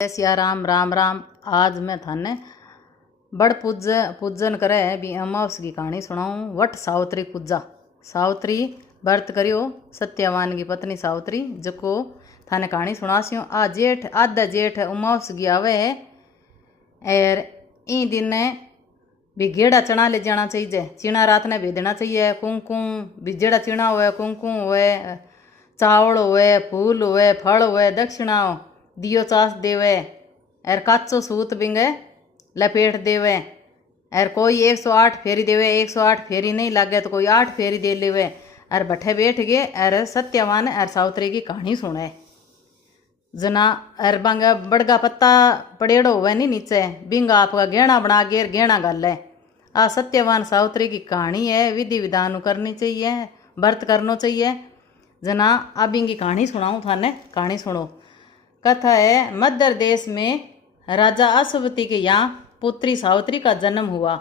जय सिया राम राम राम। आज मैं थाने बड़ पूजन करे भी अमावस की कहानी सुनाऊं। वट सावित्री पूजा। सावित्री व्रत करियो सत्यवान की पत्नी सावित्री जको थाने कहानी सुनासियो। आ जेठ आधा जेठ अमावस की आवे है और ई दिन भी गेड़ा चना ले जाना चाहिए। चीना रात ने भेजना चाहिए। कुंकुम बिजड़ा चीना हुए कुंकुम हुए चावल हुए फूल हुए फल हुए दक्षिणा दियो चास देवे और काचो सूत बिंगे लपेट देवे और कोई 108 फेरी देवे। 108 फेरी नहीं लागे तो कोई 8 फेरी दे लेवे और बठे बैठ गए और सत्यवान और सावित्री की कहानी सुने। जना और बांगा बड़गा पत्ता पड़ेड़ो हुए नहीं नीचे बिंगा आपका गहना बना के गहना गाले। आ सत्यवान सावित्री की कहानी है। विधि विधान करनी चाहिए व्रत करना चाहिए। जना अब इनकी कहानी सुनाऊँ थाने। कहानी सुनो। कथा है मध्य देश में राजा अश्वती के यहाँ पुत्री सावित्री का जन्म हुआ।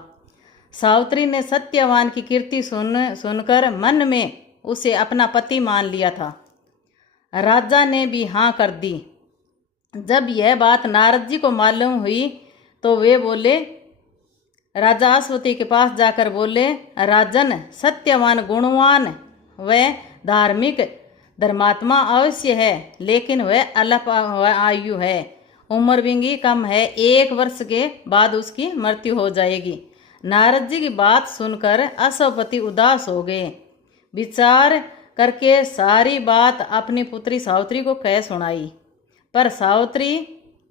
सावित्री ने सत्यवान की कीर्ति सुनकर मन में उसे अपना पति मान लिया था। राजा ने भी हाँ कर दी। जब यह बात नारद जी को मालूम हुई तो वे बोले, राजा अश्वती के पास जाकर बोले, राजन सत्यवान गुणवान व धार्मिक धर्मात्मा अवश्य है, लेकिन वह अल्प आयु है। उम्र भी कम है। 1 वर्ष के बाद उसकी मृत्यु हो जाएगी। नारद जी की बात सुनकर अश्वपति उदास हो गए। विचार करके सारी बात अपनी पुत्री सावित्री को कह सुनाई, पर सावित्री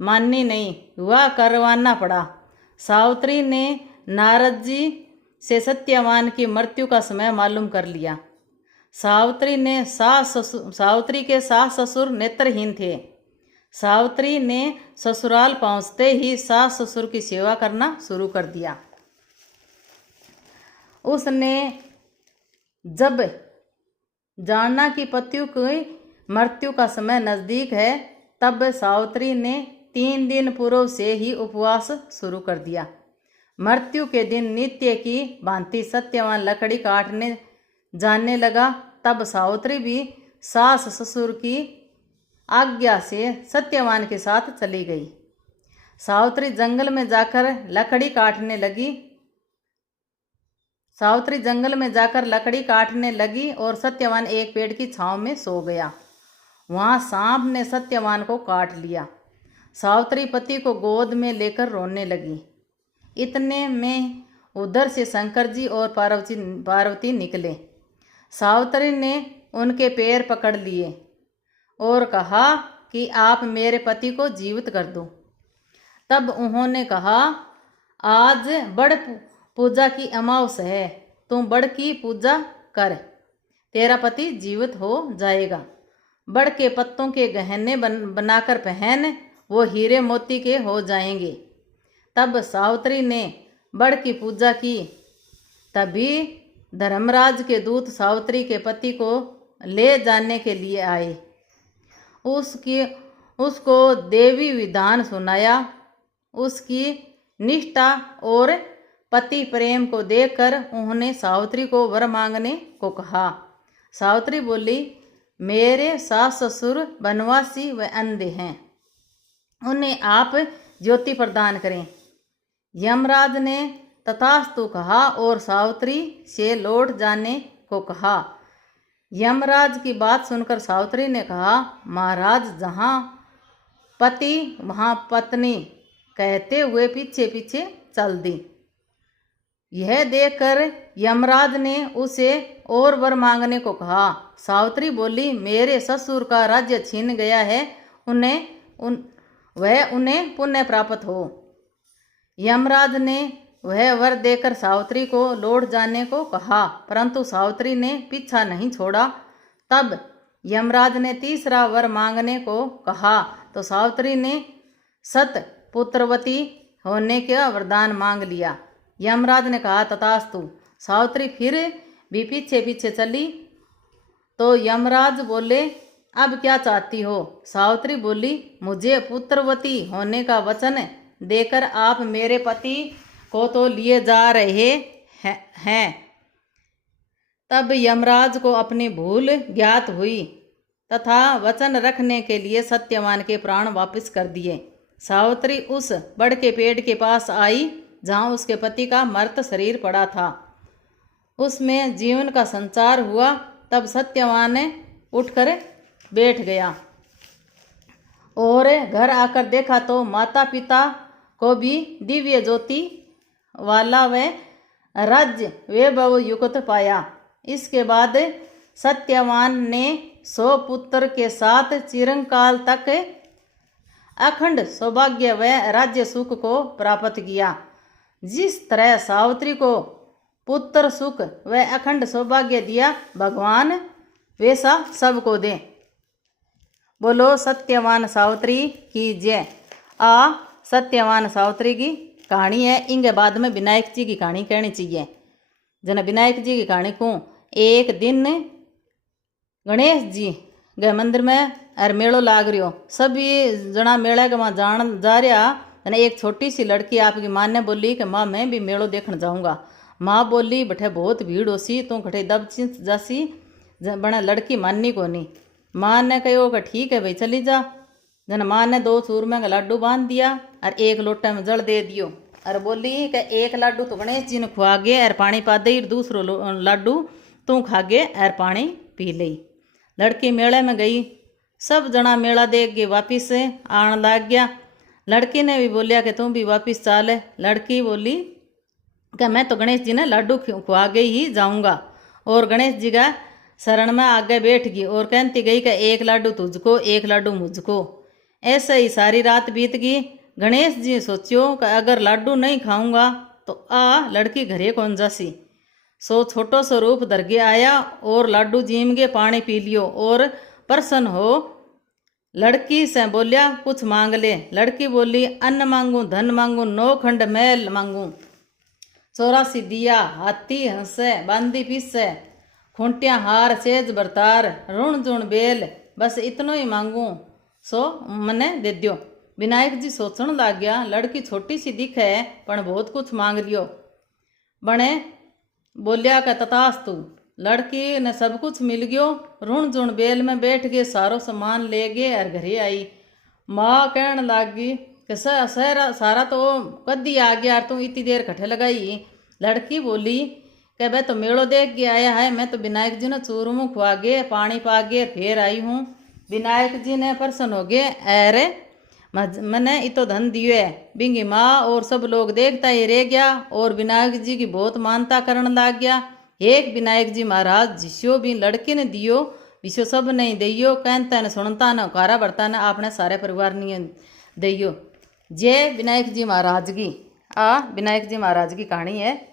माननी नहीं। हुआ करवाना पड़ा। सावित्री ने नारद जी से सत्यवान की मृत्यु का समय मालूम कर लिया। सावित्री के सास ससुर नेत्रहीन थे। सावित्री ने ससुराल पहुंचते ही सास ससुर की सेवा करना शुरू कर दिया। उसने जब जानना कि पति की मृत्यु का समय नजदीक है तब सावित्री ने 3 दिन पूर्व से ही उपवास शुरू कर दिया। मृत्यु के दिन नित्य की भांति सत्यवान लकड़ी काटने जानने लगा। तब सावित्री भी सास ससुर की आज्ञा से सत्यवान के साथ चली गई। सावित्री जंगल में जाकर लकड़ी काटने लगी और सत्यवान एक पेड़ की छांव में सो गया। वहां सांप ने सत्यवान को काट लिया। सावित्री पति को गोद में लेकर रोने लगी। इतने में उधर से शंकर जी और पार्वती निकले। सावित्री ने उनके पैर पकड़ लिए और कहा कि आप मेरे पति को जीवित कर दो। तब उन्होंने कहा, आज बड़ पूजा की अमावस है, तुम बड़ की पूजा कर, तेरा पति जीवित हो जाएगा। बड़ के पत्तों के गहने बनाकर पहन, वो हीरे मोती के हो जाएंगे। तब सावित्री ने बड़ की पूजा की। तभी धर्मराज के दूत सावित्री के पति को ले जाने के लिए आए। उसको देवी विधान सुनाया। उसकी निष्ठा और पति प्रेम को देखकर उन्होंने सावित्री को वर मांगने को कहा। सावित्री बोली, मेरे सास ससुर वनवासी व अंधे हैं, उन्हें आप ज्योति प्रदान करें। यमराज ने तथास्तु कहा और सावित्री से लौट जाने को कहा। यमराज की बात सुनकर सावित्री ने कहा, महाराज जहाँ पति वहाँ पत्नी, कहते हुए पीछे पीछे चल दी। यह देखकर यमराज ने उसे और वर मांगने को कहा। सावित्री बोली, मेरे ससुर का राज्य छीन गया है, उन्हें पुण्य प्राप्त हो। यमराज ने वह वर देकर सावित्री को लौट जाने को कहा, परंतु सावित्री ने पीछा नहीं छोड़ा। तब यमराज ने तीसरा वर मांगने को कहा तो सावित्री ने सत पुत्रवती होने का वरदान मांग लिया। यमराज ने कहा, तथास्तु। सावित्री फिर भी पीछे पीछे चली तो यमराज बोले, अब क्या चाहती हो? सावित्री बोली, मुझे पुत्रवती होने का वचन देकर आप मेरे पति को तो लिए जा रहे हैं। तब यमराज को अपनी भूल ज्ञात हुई तथा वचन रखने के लिए सत्यवान के प्राण वापस कर दिए। सावित्री उस बड़ के पेड़ के पास आई जहाँ उसके पति का मृत शरीर पड़ा था। उसमें जीवन का संचार हुआ। तब सत्यवान ने उठकर बैठ गया और घर आकर देखा तो माता पिता को भी दिव्य ज्योति वाला व राज्य वैभव युक्त पाया। इसके बाद सत्यवान ने 100 पुत्र के साथ चिरंकाल तक अखंड सौभाग्य व राज्य सुख को प्राप्त किया। जिस तरह सावित्री को पुत्र सुख व अखंड सौभाग्य दिया भगवान वैसा सबको दे। बोलो सत्यवान सावित्री की जय। सत्यवान सावित्री की कहानी है। इनके बाद में विनायक जी की कहानी कहनी चाहिए। जन विनायक जी की कहानी को एक दिन गणेश जी गए मंदिर में और मेड़ो लाग रियो। सभी जना मेला के वहाँ जान जा रहा। एक छोटी सी लड़की आपकी माँ ने बोली कि माँ मैं भी मेड़ो देखने जाऊँगा। माँ बोली बठे बहुत भीड़ होसी तू खटे दब चिंत जासी। बना लड़की माननी को नहीं। माँ ने कहो कि ठीक है भाई चली जा। जन माँ ने 2 चूरमे का लाडू बांध दिया और 1 लोटे में जल दे दियो और बोली कि 1 लाडू तो गणेश जी ने खुआ गे और पानी पा दे, दूसरो लाडू तू खा गे और पानी पी ले। लड़की मेले में गई। सब जना मेला देख के वापिस आने लग गया। लड़की ने भी बोलिया कि तू भी वापिस चाल। लड़की बोली कि मैं तो गणेश जी ने लाडू खुआ के ही जाऊँगा। और गणेश जी का शरण में आगे बैठ गई और कहती गई कि 1 लाडू तुझको 1 लाडू मुझको। ऐसे ही सारी रात बीत गई। गणेश जी सोचियो कि अगर लाडू नहीं खाऊंगा तो लड़की घरे कौन जासी। सो छोटो सो रूप धरगे आया और लाडू जीम के पानी पी लियो और प्रसन्न हो लड़की से बोलिया कुछ मांग ले। लड़की बोली अन्न मांगू, धन मांगू, 9 खंड मैल मांगू, 84 दिया, हाथी हंसे, बांदी पीसे, खूंटिया हार, सेज बरतार, ऋण जुण बेल, बस इतनो ही मांगू सो मने दे दियो। विनायक जी सोचने लग गया लड़की छोटी सी दिखे पण बहुत कुछ मांग लियो। बने बोलिया का तथास्तु। लड़की ने सब कुछ मिल गयो। ऋण जुण बेल में बैठ के सारो सामान ले गए और घरे आई। माँ कहने लगी कि सारा तो कदी आ गया और तू इतनी देर कट्ठे लगाई। लड़की बोली कि मैं तो मेड़ो देख के आया है। मैं तो विनायक जी ने चूरमू खुआ गे पानी पा गे फिर आई हूँ। विनायक जी ने प्रसन्न हो गए अरे मैंने इतो धन दियो है। बिंगी माँ और सब लोग देखता ही रह गया और विनायक जी की बहुत मानता करने लग गया। एक विनायक जी महाराज जिसो भी लड़के ने दियो विसो सब नहीं दियो। कहता ने सुनता न कारा बरता न आपने सारे परिवार नहीं दियो। जय विनायक जी महाराज की। विनायक जी महाराज की कहानी है।